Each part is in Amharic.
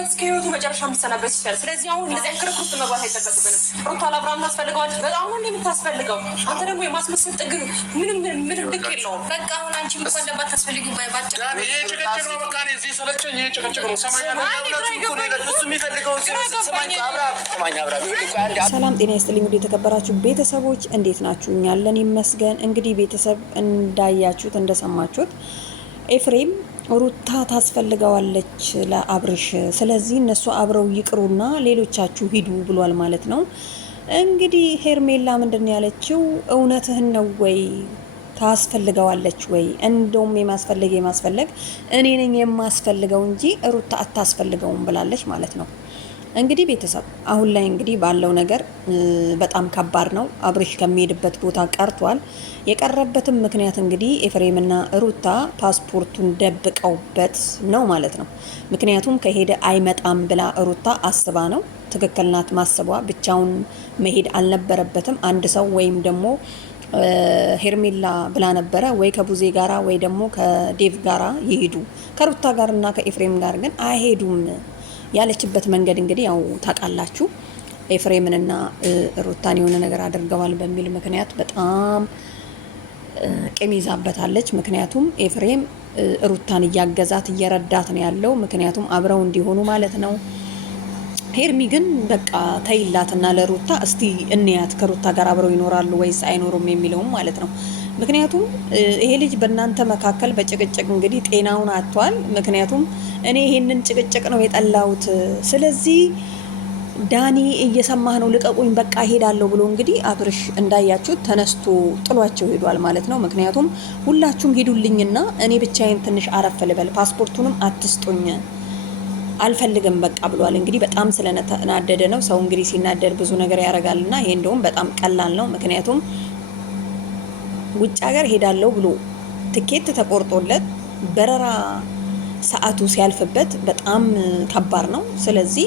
ምናልባት እስከ ህይወቱ መጨረሻ የሚሰናበት ይችላል። ስለዚህ አሁን እንደዚህ ክርክር ውስጥ መግባት አይጠበቅብንም። ሩታ ለአብርሃም ታስፈልገዋለች፣ በጣም ነው የምታስፈልገው። አንተ ደግሞ የማስመሰል ጥግ ምንም ልክ የለውም። በቃ አሁን አንቺ እንኳን እንደማታስፈልጊ ባጭ ይሄ ጭቅጭቅ ነው። በቃ እዚህ ሰለቸኝ። ይሄ ጭቅጭቅ ነው። ሰላም ጤና ይስጥልኝ። ወደ የተከበራችሁ ቤተሰቦች እንዴት ናችሁ? እኛለን ይመስገን። እንግዲህ ቤተሰብ እንዳያችሁት እንደሰማችሁት ኤፍሬም ሩታ ታስፈልገዋለች ለአብርሽ፣ ስለዚህ እነሱ አብረው ይቅሩና ሌሎቻችሁ ሂዱ ብሏል ማለት ነው። እንግዲህ ሄርሜላ ምንድነው ያለችው? እውነትህን ነው ወይ ታስፈልገዋለች ወይ? እንደውም የማስፈልግ እኔ ነኝ የማስፈልገው እንጂ ሩታ አታስፈልገውም ብላለች ማለት ነው። እንግዲህ ቤተሰብ አሁን ላይ እንግዲህ ባለው ነገር በጣም ከባድ ነው። አብርሽ ከሚሄድበት ቦታ ቀርቷል። የቀረበትም ምክንያት እንግዲህ ኤፍሬምና ሩታ ፓስፖርቱን ደብቀውበት ነው ማለት ነው። ምክንያቱም ከሄደ አይመጣም ብላ ሩታ አስባ ነው። ትክክል ናት ማሰቧ። ብቻውን መሄድ አልነበረበትም። አንድ ሰው ወይም ደግሞ ሄርሜላ ብላ ነበረ ወይ ከቡዜ ጋራ ወይ ደግሞ ከዴቭ ጋራ ይሄዱ። ከሩታ ጋርና ከኤፍሬም ጋር ግን አይሄዱም ያለችበት መንገድ እንግዲህ ያው ታውቃላችሁ። ኤፍሬምንና ሩታን የሆነ ነገር አድርገዋል በሚል ምክንያት በጣም ቂም ይዛበታለች። ምክንያቱም ኤፍሬም ሩታን እያገዛት እየረዳት ነው ያለው፣ ምክንያቱም አብረው እንዲሆኑ ማለት ነው። ሄርሚ ግን በቃ ተይላትና ለሩታ እስቲ እንያት ከሩታ ጋር አብረው ይኖራሉ ወይስ አይኖሩም የሚለውም ማለት ነው። ምክንያቱም ይሄ ልጅ በእናንተ መካከል በጭቅጭቅ እንግዲህ ጤናውን አጥቷል። ምክንያቱም እኔ ይሄንን ጭቅጭቅ ነው የጠላሁት፣ ስለዚህ ዳኒ እየሰማህ ነው ልቀቁኝ በቃ ሄዳለሁ ብሎ እንግዲህ አብርሽ እንዳያችሁ ተነስቶ ጥሏቸው ሄዷል ማለት ነው። ምክንያቱም ሁላችሁም ሄዱልኝና እኔ ብቻዬን ትንሽ አረፍ ልበል፣ ፓስፖርቱንም አትስጡኝ አልፈልግም በቃ ብሏል። እንግዲህ በጣም ስለተናደደ ነው። ሰው እንግዲህ ሲናደድ ብዙ ነገር ያደርጋልና ይሄ እንደውም በጣም ቀላል ነው። ምክንያቱም ውጭ ሀገር ሄዳለሁ ብሎ ትኬት ተቆርጦለት በረራ ሰዓቱ ሲያልፍበት በጣም ከባድ ነው። ስለዚህ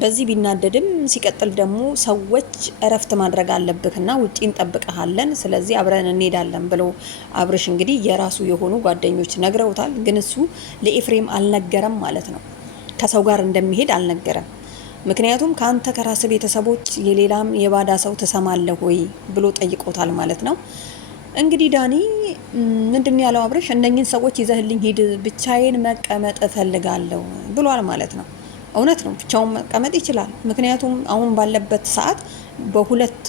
በዚህ ቢናደድም ሲቀጥል ደግሞ ሰዎች እረፍት ማድረግ አለብህና ውጪ እንጠብቀሃለን፣ ስለዚህ አብረን እንሄዳለን ብሎ አብርሽ እንግዲህ የራሱ የሆኑ ጓደኞች ነግረውታል። ግን እሱ ለኤፍሬም አልነገረም ማለት ነው። ከሰው ጋር እንደሚሄድ አልነገረም። ምክንያቱም ከአንተ ከራስ ቤተሰቦች የሌላም የባዳ ሰው ትሰማለህ ወይ ብሎ ጠይቆታል ማለት ነው። እንግዲህ ዳኒ ምንድን ያለው አብርሽ እነኝን ሰዎች ይዘህልኝ ሂድ፣ ብቻዬን መቀመጥ እፈልጋለሁ ብሏል ማለት ነው። እውነት ነው፣ ብቻውን መቀመጥ ይችላል። ምክንያቱም አሁን ባለበት ሰዓት በሁለት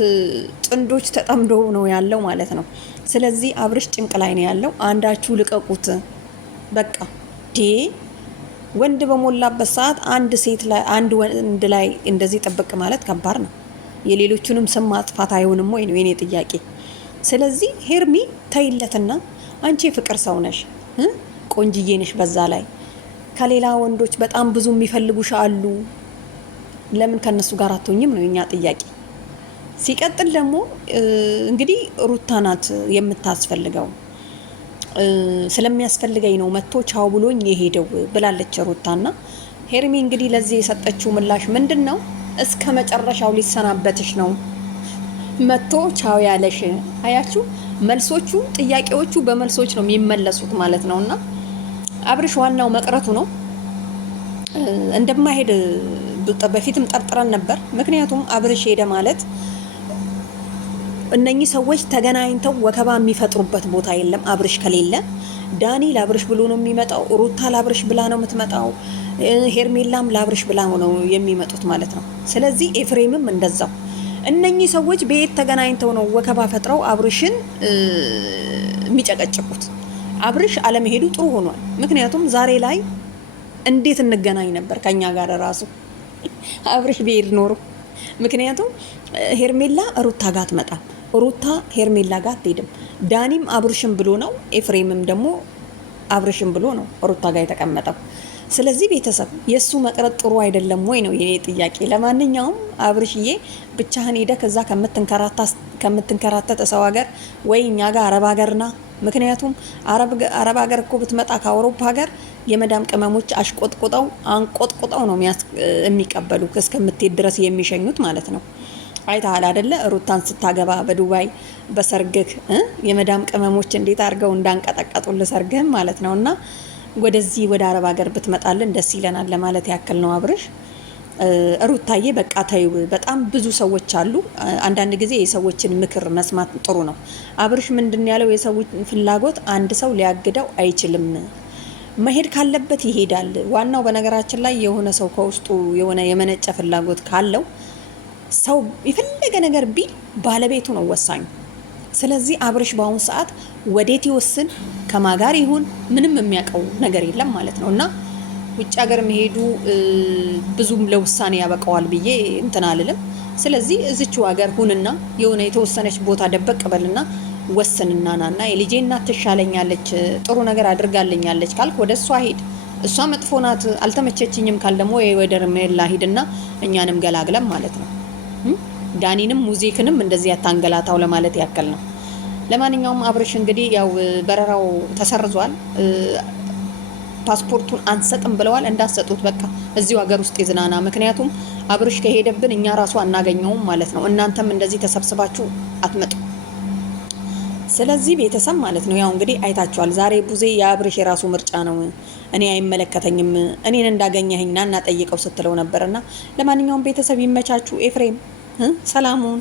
ጥንዶች ተጠምዶ ነው ያለው ማለት ነው። ስለዚህ አብርሽ ጭንቅ ላይ ነው ያለው። አንዳችሁ ልቀቁት በቃ ወንድ በሞላበት ሰዓት አንድ ሴት ላይ አንድ ወንድ ላይ እንደዚህ ጥብቅ ማለት ከባድ ነው። የሌሎቹንም ስም ማጥፋት አይሆንም ወይ ነው የኔ ጥያቄ። ስለዚህ ሄርሚ ተይለትና አንቺ ፍቅር ሰው ነሽ፣ ቆንጅዬ ነሽ፣ በዛ ላይ ከሌላ ወንዶች በጣም ብዙ የሚፈልጉሽ አሉ። ለምን ከነሱ ጋር አትሆኝም ነው የኛ ጥያቄ። ሲቀጥል ደግሞ እንግዲህ ሩታ ናት የምታስፈልገው፣ ስለሚያስፈልገኝ ነው መጥቶ ቻው ብሎኝ የሄደው ብላለች ሩታና ሄርሚ እንግዲህ ለዚህ የሰጠችው ምላሽ ምንድን ነው? እስከ መጨረሻው ሊሰናበትሽ ነው መጥቶ ቻው ያለሽ። አያችሁ፣ መልሶቹ ጥያቄዎቹ በመልሶች ነው የሚመለሱት ማለት ነውና አብርሽ ዋናው መቅረቱ ነው። እንደማይሄድ በፊትም ጠርጥረን ነበር። ምክንያቱም አብርሽ ሄደ ማለት እነኚህ ሰዎች ተገናኝተው ወከባ የሚፈጥሩበት ቦታ የለም። አብርሽ ከሌለ ዳኒ ለአብርሽ ብሎ ነው የሚመጣው፣ ሩታ ለአብርሽ ብላ ነው የምትመጣው፣ ሄርሜላም ለአብርሽ ብላ ነው የሚመጡት ማለት ነው። ስለዚህ ኤፍሬምም እንደዛው። እነኚህ ሰዎች በየት ተገናኝተው ነው ወከባ ፈጥረው አብርሽን የሚጨቀጭቁት? አብርሽ አለመሄዱ ጥሩ ሆኗል። ምክንያቱም ዛሬ ላይ እንዴት እንገናኝ ነበር ከኛ ጋር ራሱ አብርሽ ቢሄድ ኖሮ። ምክንያቱም ሄርሜላ ሩታ ጋር አትመጣም፣ ሩታ ሄርሜላ ጋር አትሄድም። ዳኒም አብርሽን ብሎ ነው፣ ኤፍሬምም ደግሞ አብርሽን ብሎ ነው ሩታ ጋር የተቀመጠው። ስለዚህ ቤተሰብ የሱ መቅረት ጥሩ አይደለም ወይ ነው የኔ ጥያቄ። ለማንኛውም አብርሽዬ ብቻህን ሄደ ከዛ ከምትንከራተት ሰው ሀገር ወይ እኛ ጋር አረብ ሀገርና ምክንያቱም አረብ ሀገር እኮ ብትመጣ ከአውሮፓ ሀገር የመዳም ቅመሞች አሽቆጥቁጠው አንቆጥቁጠው ነው የሚቀበሉ እስከምትሄድ ድረስ የሚሸኙት ማለት ነው። አይተሃል አይደለ? ሩታን ስታገባ በዱባይ በሰርግህ የመዳም ቅመሞች እንዴት አድርገው እንዳንቀጠቀጡልህ ሰርግህም ማለት ነውና ወደዚህ ወደ አረብ ሀገር ብትመጣልን ደስ ይለናል ለማለት ያክል ነው አብርሽ። ሩታዬ በቃ ተይው። በጣም ብዙ ሰዎች አሉ። አንዳንድ ጊዜ የሰዎችን ምክር መስማት ጥሩ ነው። አብርሽ ምንድን ያለው የሰዎች ፍላጎት አንድ ሰው ሊያግደው አይችልም። መሄድ ካለበት ይሄዳል። ዋናው በነገራችን ላይ የሆነ ሰው ከውስጡ የሆነ የመነጨ ፍላጎት ካለው ሰው የፈለገ ነገር ቢል ባለቤቱ ነው ወሳኙ። ስለዚህ አብርሽ በአሁኑ ሰዓት ወዴት ይወስን ከማጋር ይሁን ምንም የሚያውቀው ነገር የለም ማለት ነው። እና ውጭ ሀገር መሄዱ ብዙም ለውሳኔ ያበቃዋል ብዬ እንትን አልልም። ስለዚህ እዚችው ሀገር ሁንና የሆነ የተወሰነች ቦታ ደበቅ በልና ወስንና ናና የልጄ እናት ትሻለኛለች፣ ጥሩ ነገር አድርጋለኛለች ካልክ ወደ እሷ ሄድ። እሷ መጥፎ ናት አልተመቸችኝም ካል ደግሞ ወደ ርሜላ ሂድና እኛንም ገላግለም ማለት ነው። ዳኒንም ሙዚክንም እንደዚህ ያታንገላታው ለማለት ያክል ነው። ለማንኛውም አብርሽ እንግዲህ ያው በረራው ተሰርዟል። ፓስፖርቱን አንሰጥም ብለዋል። እንዳሰጡት በቃ እዚሁ ሀገር ውስጥ ይዝናና። ምክንያቱም አብርሽ ከሄደብን እኛ ራሱ አናገኘውም ማለት ነው። እናንተም እንደዚህ ተሰብስባችሁ አትመጡ። ስለዚህ ቤተሰብ ማለት ነው ያው እንግዲህ አይታችኋል። ዛሬ ቡዜ የአብርሽ የራሱ ምርጫ ነው፣ እኔ አይመለከተኝም፣ እኔን እንዳገኘኸኝና እናጠይቀው ስትለው ነበርና ለማንኛውም ቤተሰብ ይመቻችሁ። ኤፍሬም ሰላሙን